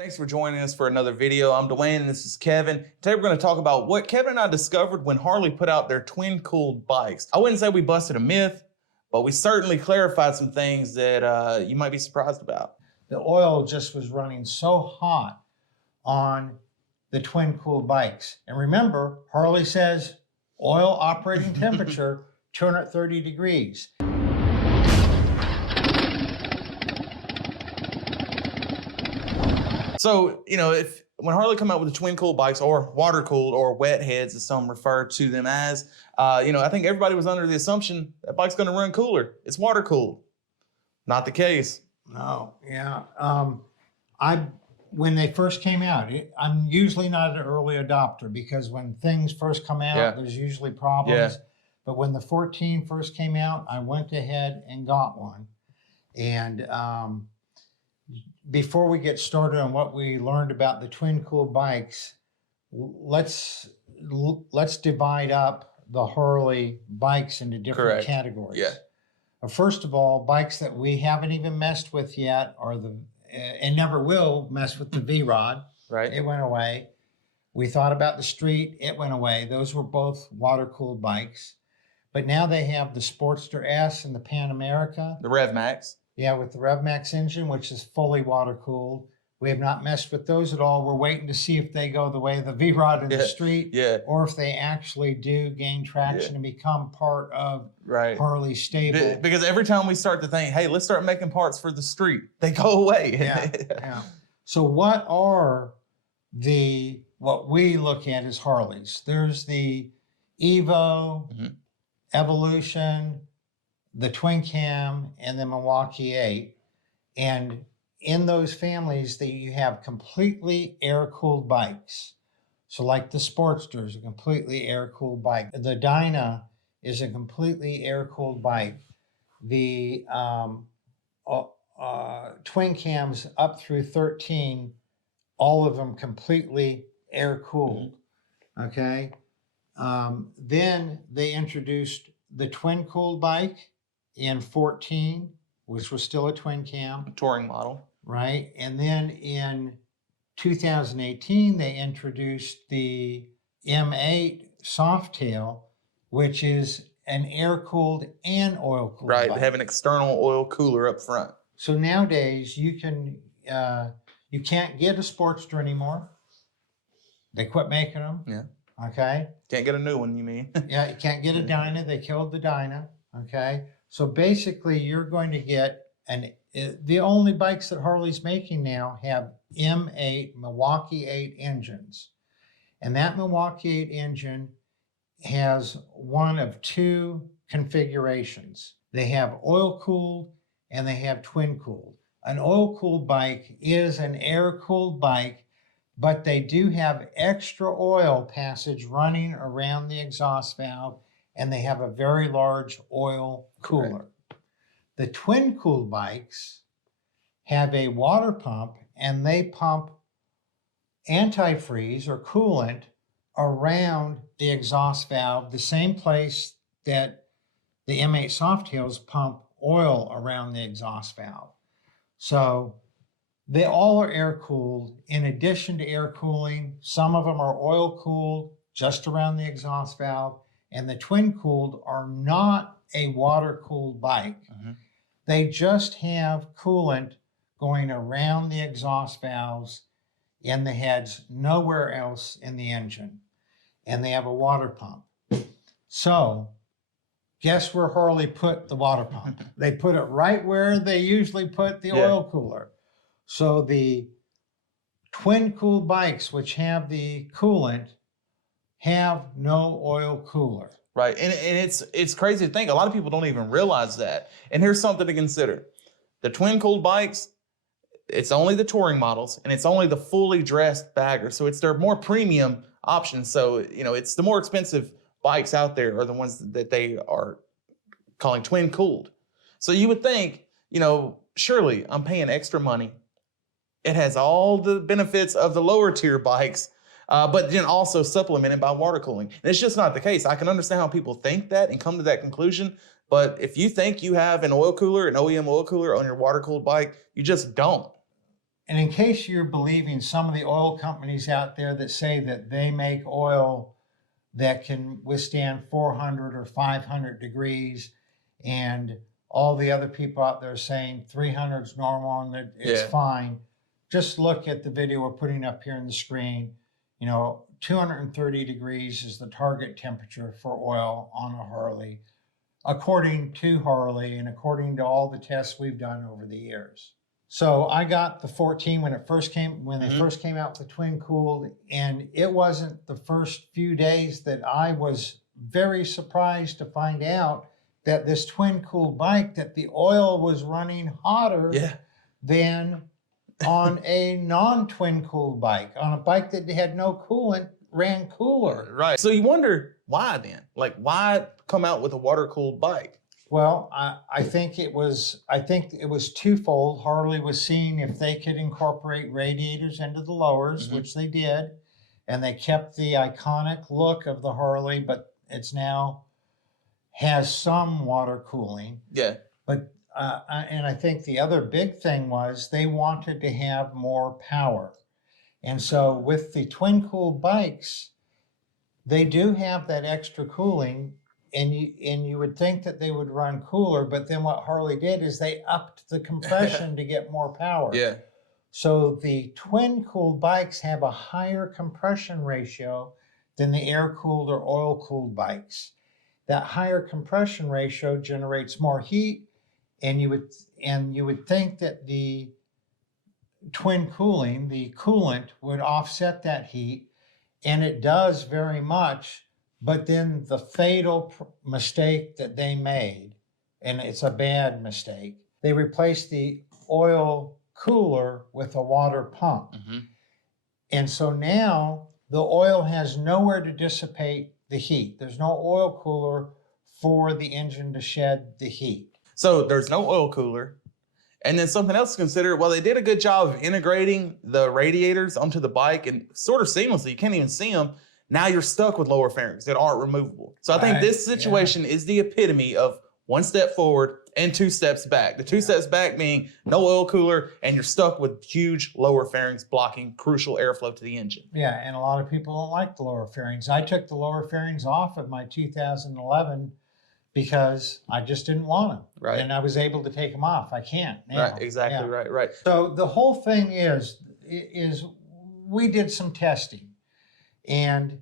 Thanks for joining us for another video. I'm Dwayne and this is Kevin. Today we're going to talk about what Kevin and I discovered when Harley put out their twin-cooled bikes. I wouldn't say we busted a myth, but we certainly clarified some things that you might be surprised about. The oil just was running so hot on the twin-cooled bikes. And remember, Harley says oil operating temperature, 230 degrees. So, when Harley come out with the twin-cooled bikes or water-cooled or wet heads as some refer to them as, I think everybody was under the assumption that bike's going to run cooler. It's water-cooled. Not the case. No, yeah. When they first came out, I'm usually not an early adopter because when things first come out, there's usually problems. Yeah. But when the 14 first came out, I went ahead and got one. And before we get started on what we learned about the twin-cooled bikes, let's divide up the Harley bikes into different categories. Yeah. First of all, bikes that we haven't even messed with yet are and never will mess with the V-Rod. Right. It went away. We thought about the Street. It went away. Those were both water-cooled bikes. But now they have the Sportster S and the Pan America. The Rev Max. Yeah, with the Rev Max engine, which is fully water-cooled. We have not messed with those at all. We're waiting to see if they go the way of the V-Rod and the Street, or if they actually do gain traction and become part of Harley's stable. Because every time we start to think, hey, let's start making parts for the Street, they go away. Yeah. So what are what we look at as Harleys? There's the Evo, Evolution, the Twin Cam, and the Milwaukee 8. And in those families that you have completely air-cooled bikes. So like the Sportster is a completely air-cooled bike. The Dyna is a completely air-cooled bike. The Twin Cams up through 13, all of them completely air-cooled, okay? Then they introduced the twin-cooled bike in 14, which was still a twin cam. A touring model. Right. And then in 2018, they introduced the M8 Softail, which is an air-cooled and oil-cooled bike. They have an external oil cooler up front. So nowadays, you can't get a Sportster anymore. They quit making them. Yeah. Okay. Can't get a new one, you mean? Yeah, you can't get a Dyna. They killed the Dyna. Okay. So basically, you're going to get the only bikes that Harley's making now have M8 Milwaukee 8 engines. And that Milwaukee 8 engine has one of two configurations. They have oil-cooled and they have twin-cooled. An oil-cooled bike is an air-cooled bike, but they do have extra oil passage running around the exhaust valve, and they have a very large oil cooler. The twin-cooled bikes have a water pump, and they pump antifreeze or coolant around the exhaust valve, the same place that the M8 Softails pump oil around the exhaust valve. So they all are air-cooled. In addition to air cooling, some of them are oil-cooled just around the exhaust valve, and the twin-cooled are not a water-cooled bike. They just have coolant going around the exhaust valves in the heads, nowhere else in the engine. And they have a water pump. So guess where Harley put the water pump? They put it right where they usually put the oil cooler. So the twin-cooled bikes, which have the coolant, have no oil cooler. Right, and it's crazy to think. A lot of people don't even realize that. And here's something to consider. The twin-cooled bikes, it's only the touring models, and it's only the fully dressed bagger. So it's their more premium options. So, it's the more expensive bikes out there are the ones that they are calling twin-cooled. So you would think, surely I'm paying extra money. It has all the benefits of the lower tier bikes, but then also supplemented by water cooling. And it's just not the case. I can understand how people think that and come to that conclusion, but if you think you have an oil cooler, an OEM oil cooler on your water-cooled bike, you just don't. and in case you're believing some of the oil companies out there that say that they make oil that can withstand 400 or 500 degrees, and all the other people out there saying 300 is normal and that it's fine, just look at the video we're putting up here on the screen. You know, 230 degrees is the target temperature for oil on a Harley, according to Harley and according to all the tests we've done over the years. So I got the 14 when they first came out with the twin cooled, and it wasn't the first few days that I was very surprised to find out that this twin cooled bike, that the oil was running hotter than on a non-twin cooled bike. On a bike that had no coolant, ran cooler. Right. So you wonder why then? Like, why come out with a water cooled bike? Well, I think it was twofold. Harley was seeing if they could incorporate radiators into the lowers, which they did, and they kept the iconic look of the Harley, but it's now has some water cooling. Yeah. But and I think the other big thing was they wanted to have more power, and so with the twin cool bikes, they do have that extra cooling. And you would think that they would run cooler, but then what Harley did is they upped the compression to get more power. Yeah. So the twin cooled bikes have a higher compression ratio than the air cooled or oil cooled bikes. That higher compression ratio generates more heat, and you would think that the twin cooling, the coolant, would offset that heat, and it does very much. But then the fatal mistake that they made, and it's a bad mistake, they replaced the oil cooler with a water pump. And so now the oil has nowhere to dissipate the heat. There's no oil cooler for the engine to shed the heat. So there's no oil cooler. And then something else to consider, well, they did a good job of integrating the radiators onto the bike and sort of seamlessly. You can't even see them. Now you're stuck with lower fairings that aren't removable. So I think this situation is the epitome of one step forward and two steps back. The two steps back being no oil cooler, and you're stuck with huge lower fairings blocking crucial airflow to the engine. Yeah, and a lot of people don't like the lower fairings. I took the lower fairings off of my 2011 because I just didn't want them. Right. And I was able to take them off. I can't now. Right, exactly, right. So the whole thing is we did some testing. And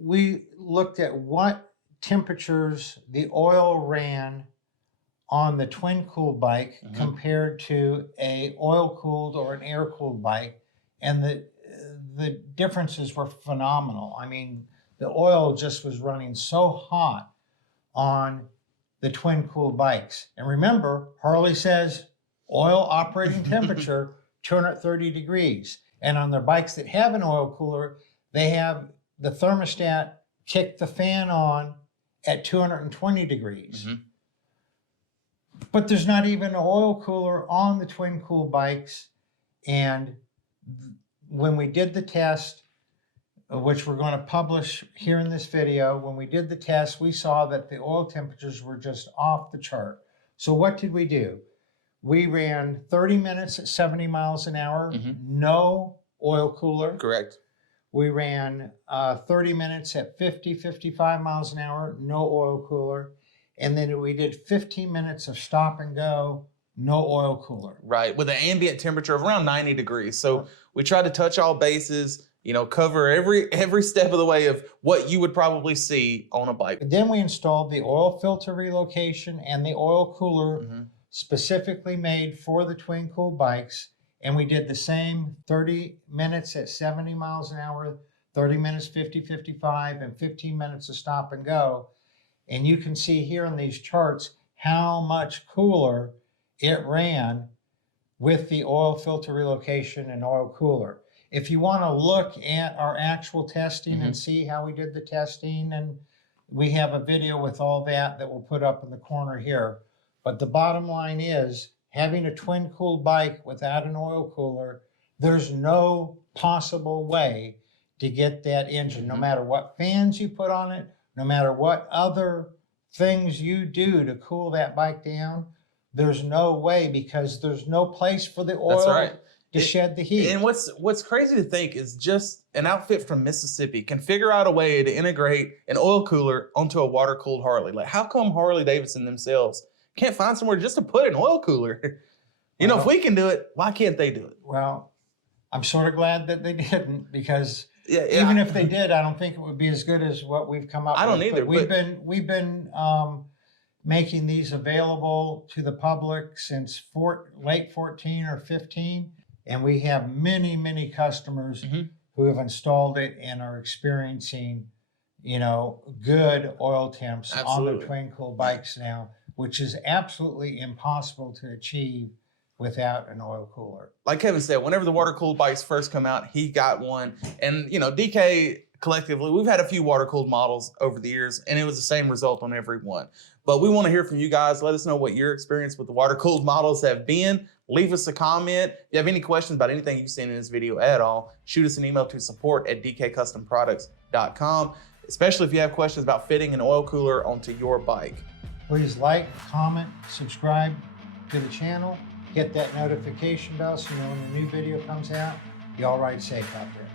we looked at what temperatures the oil ran on the twin cooled bike compared to a oil cooled or an air cooled bike, and the differences were phenomenal. I mean, the oil just was running so hot on the twin cooled bikes. And remember, Harley says oil operating temperature 230 degrees. And on their bikes that have an oil cooler, they have the thermostat kick the fan on at 220 degrees. But there's not even an oil cooler on the twin cool bikes. And when we did the test, which we're going to publish here in this video, when we did the test, we saw that the oil temperatures were just off the chart. So what did we do? We ran 30 minutes at 70 miles an hour, no oil cooler. Correct. We ran 30 minutes at 50, 55 miles an hour, no oil cooler. And then we did 15 minutes of stop and go, no oil cooler. Right, with an ambient temperature of around 90 degrees. So we tried to touch all bases, you know, cover every step of the way of what you would probably see on a bike. Then we installed the oil filter relocation and the oil cooler specifically made for the twin cool bikes. And we did the same 30 minutes at 70 miles an hour, 30 minutes, 50, 55, and 15 minutes of stop and go. And you can see here on these charts how much cooler it ran with the oil filter relocation and oil cooler. If you want to look at our actual testing and see how we did the testing, and we have a video with all that we'll put up in the corner here. But the bottom line is, having a twin cooled bike without an oil cooler, there's no possible way to get that engine, no matter what fans you put on it, no matter what other things you do to cool that bike down, there's no way, because there's no place for the That's oil right. to shed the heat. And what's crazy to think is just an outfit from Mississippi can figure out a way to integrate an oil cooler onto a water-cooled Harley. Like, how come Harley Davidson themselves can't find somewhere just to put an oil cooler? You know, if we can do it, why can't they do it? Well, I'm sort of glad that they didn't, because Yeah, even if they did, I don't think it would be as good as what we've come up with. I don't either, But we've been making these available to the public since late 14 or 15, and we have many customers who have installed it and are experiencing, you know, good oil temps on the twin cool bikes now, which is absolutely impossible to achieve without an oil cooler. Like Kevin said, whenever the water-cooled bikes first come out, he got one. And, you know, DK collectively, we've had a few water-cooled models over the years, and it was the same result on every one. But we want to hear from you guys. Let us know what your experience with the water-cooled models have been. Leave us a comment. If you have any questions about anything you've seen in this video at all, shoot us an email to support@dkcustomproducts.com, especially if you have questions about fitting an oil cooler onto your bike. Please like, comment, subscribe to the channel. Hit that notification bell so you know when a new video comes out. Y'all ride safe out there.